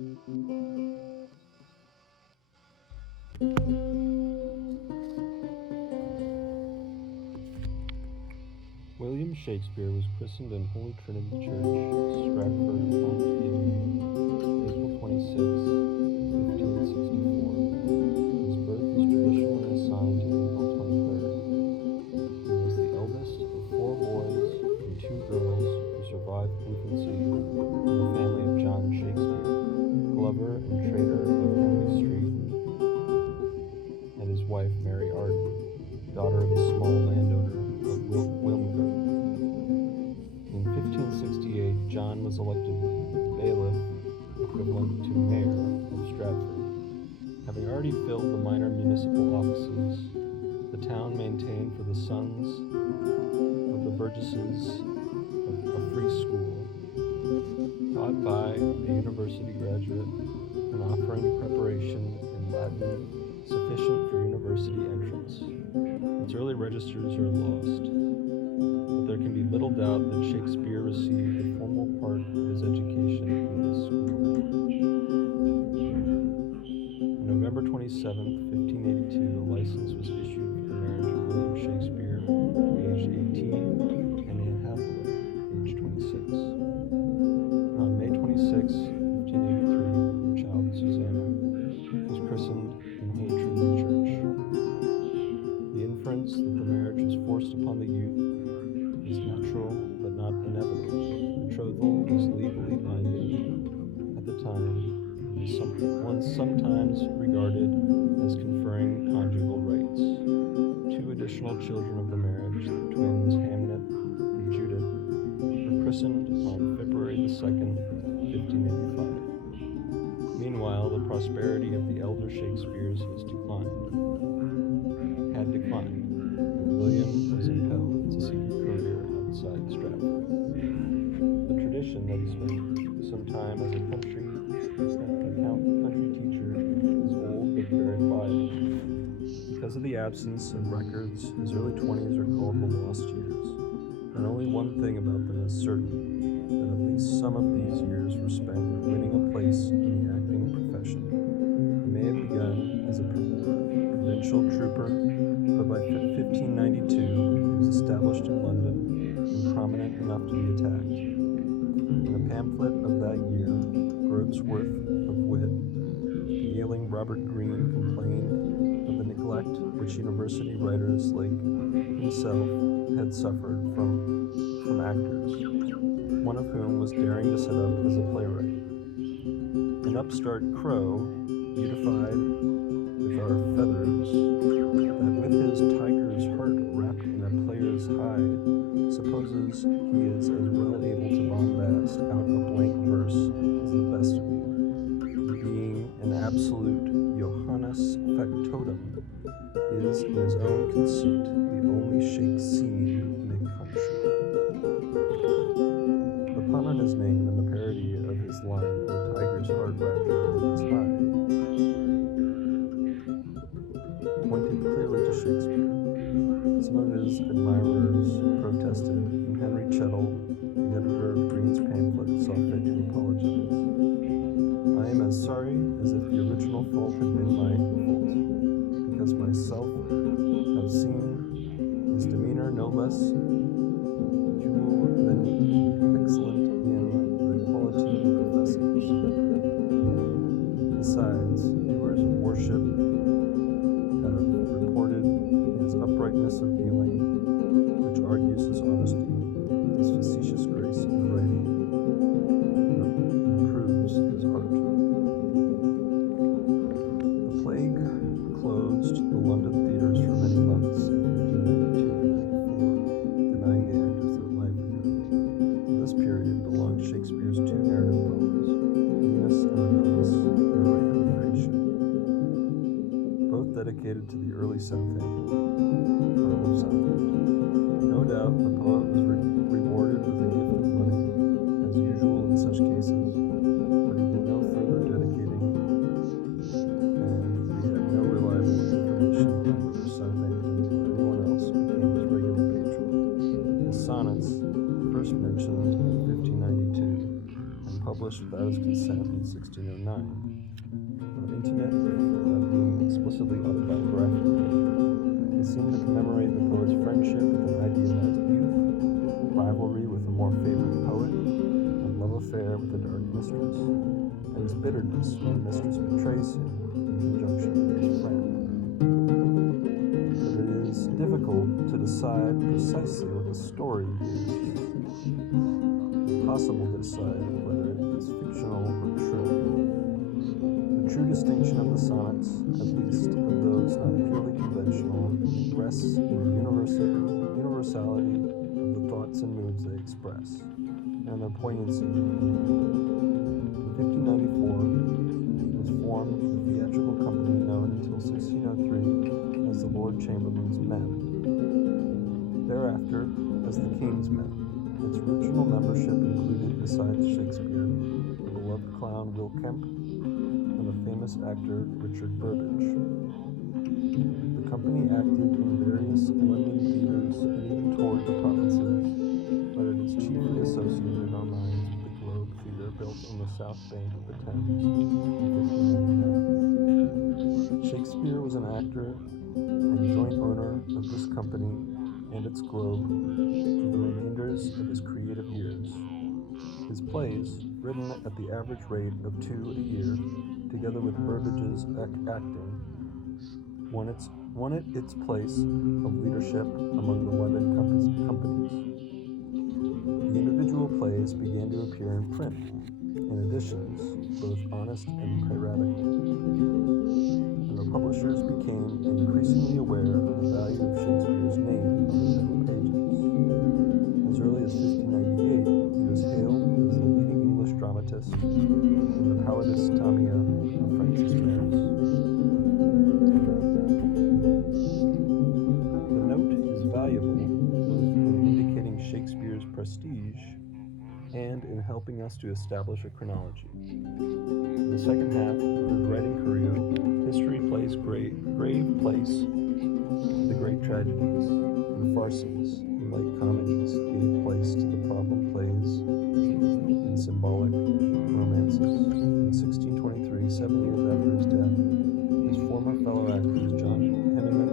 William Shakespeare was christened in Holy Trinity Church, Stratford, April 26, 1564. His birth is traditionally assigned to April 23rd. He was the eldest of 4 boys and 2 girls who survived infancy in the family of John Shakespeare, glover and trader of Henry Street, and his wife Mary Arden, daughter of a small landowner of Wilmcote. In 1568, John was elected bailiff, equivalent to mayor of Stratford. Having already filled the minor municipal offices, the town maintained for the sons of the burgesses a free school, taught by a university graduate and offering preparation in Latin sufficient for university entrance. Its early registers are lost, but there can be little doubt that Shakespeare received a formal part of his education in this school. On November 27, 1582, a license was issued for the marriage of William Shakespeare, aged 18, and Anne Hathaway, aged 26. On May 26, 1583, the child Susanna was christened in Holy Trinity Church. The inference that the marriage was forced upon the youth is natural but not inevitable. Betrothal was legally binding at the time and was sometimes regarded as conferring conjugal rights. 2 additional children of the marriage, the twins Hamnet and Judith, were christened on February 2nd, 1585. Meanwhile, the prosperity of the elder Shakespeares had declined, and William was impelled to seek a career outside Stratford. The tradition that he spent some time as a country teacher is old but very viable. Because of the absence of records, his early 20s are called the lost years, and only one thing about them is certain, that at least some of these years were spent winning a place in the acting profession. He may have begun as a provincial trooper, but by 1592 he was established in London and prominent enough to be attacked. In a pamphlet of that year, Grove's Worth of Wit, the ailing Robert Greene complained of the neglect which university writers like himself had suffered from actors, one of whom was daring to set up as a playwright. An upstart crow, beautified with our feathers, that with his tiger's heart wrapped in a player's hide, supposes he is as well able to bombast out a blank verse as the best of you, being an absolute Johannes factotum, is in his own conceit the only Shakespeare the pun on his name and the parody of his line, "The tiger's heart wrapped in his hide," pointed clearly to Shakespeare. Some of his admirers protested, and Henry Chettle, the editor of Greene's pamphlet, saw fit to apologize. "I am as sorry as if the original fault had been my fault, because myself have seen his demeanor no less cool than excellent in the quality he professes. Besides, viewers of worship have reported his uprightness of dealing, which argues his honesty, his facetious grace in writing, and improves his art." The plague closed the London theaters for many months in 1592 and 94, denying the actors their livelihood. In this period belonged Shakespeare's 2 narrative poems, Venus and Adonis, and The Rite of Creation, both dedicated to the early Southampton, Earl of Southampton. No doubt the poet was rewarded with a gift of money, as usual in such cases, but he did no further dedicating, and we have no reliable information whether Southampton or anyone else became his regular patron. His sonnets, first mentioned in 1592 and published without his consent in 1609, are intimate, being explicitly autobiographical. They seem to commemorate the poet's friendship with an idealized youth, rivalry with a more favored poet, and love affair with a dark mistress, and his bitterness when the mistress betrays him in conjunction with his friend. But it is difficult to decide precisely what the story is. It's possible to decide whether it is fictional or true. The true distinction of the sonnets, at least of those not purely conventional, rests in the universality of the thoughts and moods they express, and their poignancy. In 1594 was formed the theatrical company known until 1603 as the Lord Chamberlain's Men. Thereafter, as the King's Men. Its original membership included, besides Shakespeare, the beloved clown Will Kemp and the famous actor Richard Burbage. The company acted in various London theaters and even toured the provinces, but it is chiefly associated in our minds with the Globe Theatre built on the south bank of the Thames in 1599. Shakespeare was an actor and joint owner of this company and its Globe for the remainders of his creative years. His plays, written at the average rate of 2 a year, together with Burbage's acting, won it its place of leadership among the London companies. The individual plays began to appear in print, in editions, both honest and piratical, and the publishers became increasingly aware of the value of Shakespeare's name on the title pages. As early as 1598, he was hailed as the leading English dramatist in the Palladis Tamia of Francis Meres. The note is valuable both in indicating Shakespeare's prestige and in helping us to establish a chronology. In the second half of his writing career, history plays grave place to the great tragedies, and farces and light comedies gave place to the problem plays and symbolic romances. In 1623, 7 years after his death, his former fellow actors John Hemming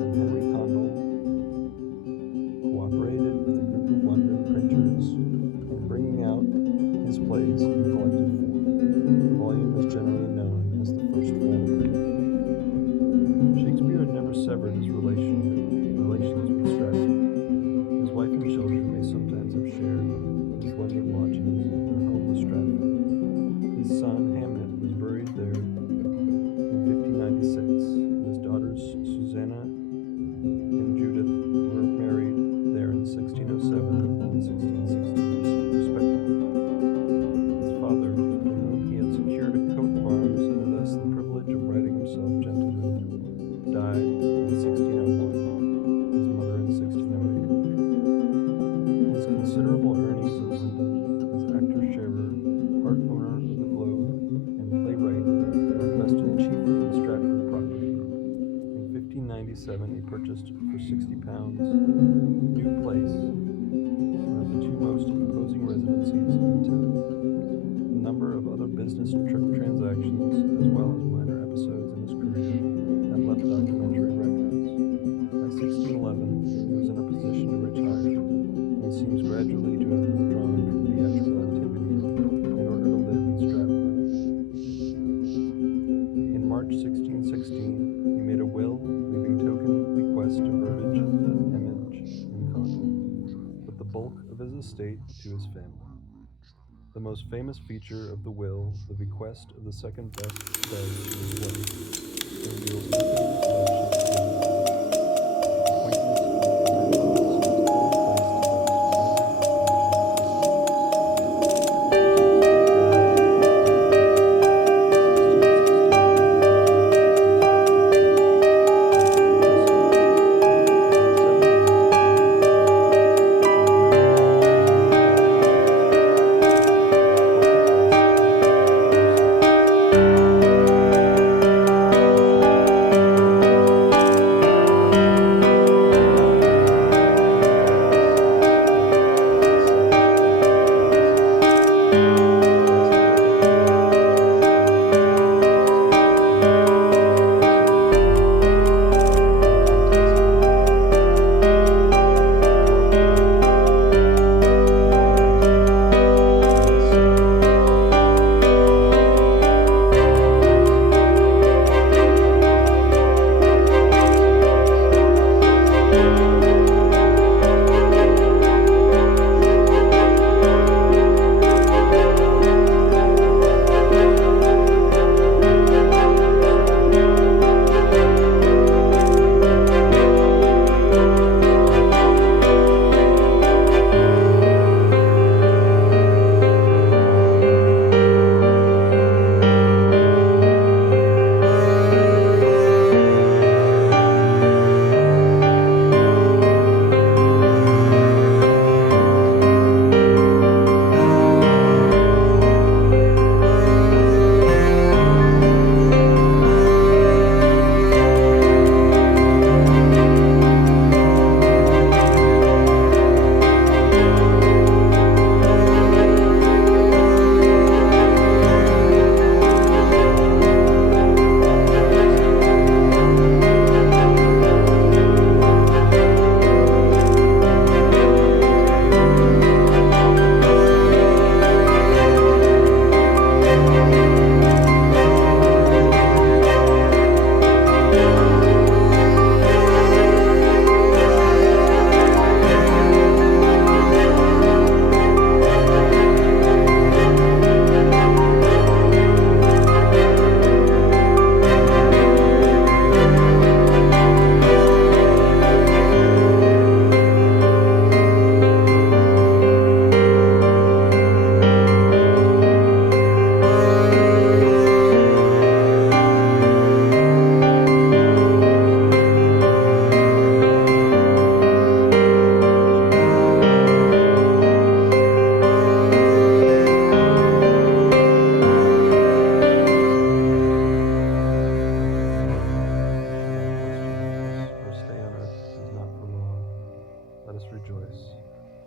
and Henry Condell cooperated with a group of London printers in bringing out his plays in collected form. The volume is generally known as the First Volume. Shakespeare had never severed his relations with Stratford. His wife and children may sometimes have shared his London lodgings in their home with Stratford. His son Hamnet was buried there in 1596, and his daughters Susanna and Judith were married there in 1607 and 1616 respectively. His father, from whom he had secured a coat of arms and thus the privilege of writing himself gentleman, died in 1601, his mother in 1608. His considerable earnings in London as actor-sharer, part owner of the Globe, and playwright were invested chiefly in Stratford property. In 1597 he purchased for £60 New Place, one of the two most imposing residencies in the town. A number of other business transactions, as well as minor episodes in his career, had left documentary records. By 1611, he was in a position to retire, and seems gradually to have withdrawn from theatrical activity in order to live in Stratford. In March 1616, he made a will, leaving token bequests to Burbage, Hemming, and Condell, with the bulk of his estate to his family. The most famous feature of the will, the bequest of the second best bed to his wife, reveals nothing of his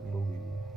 and believe.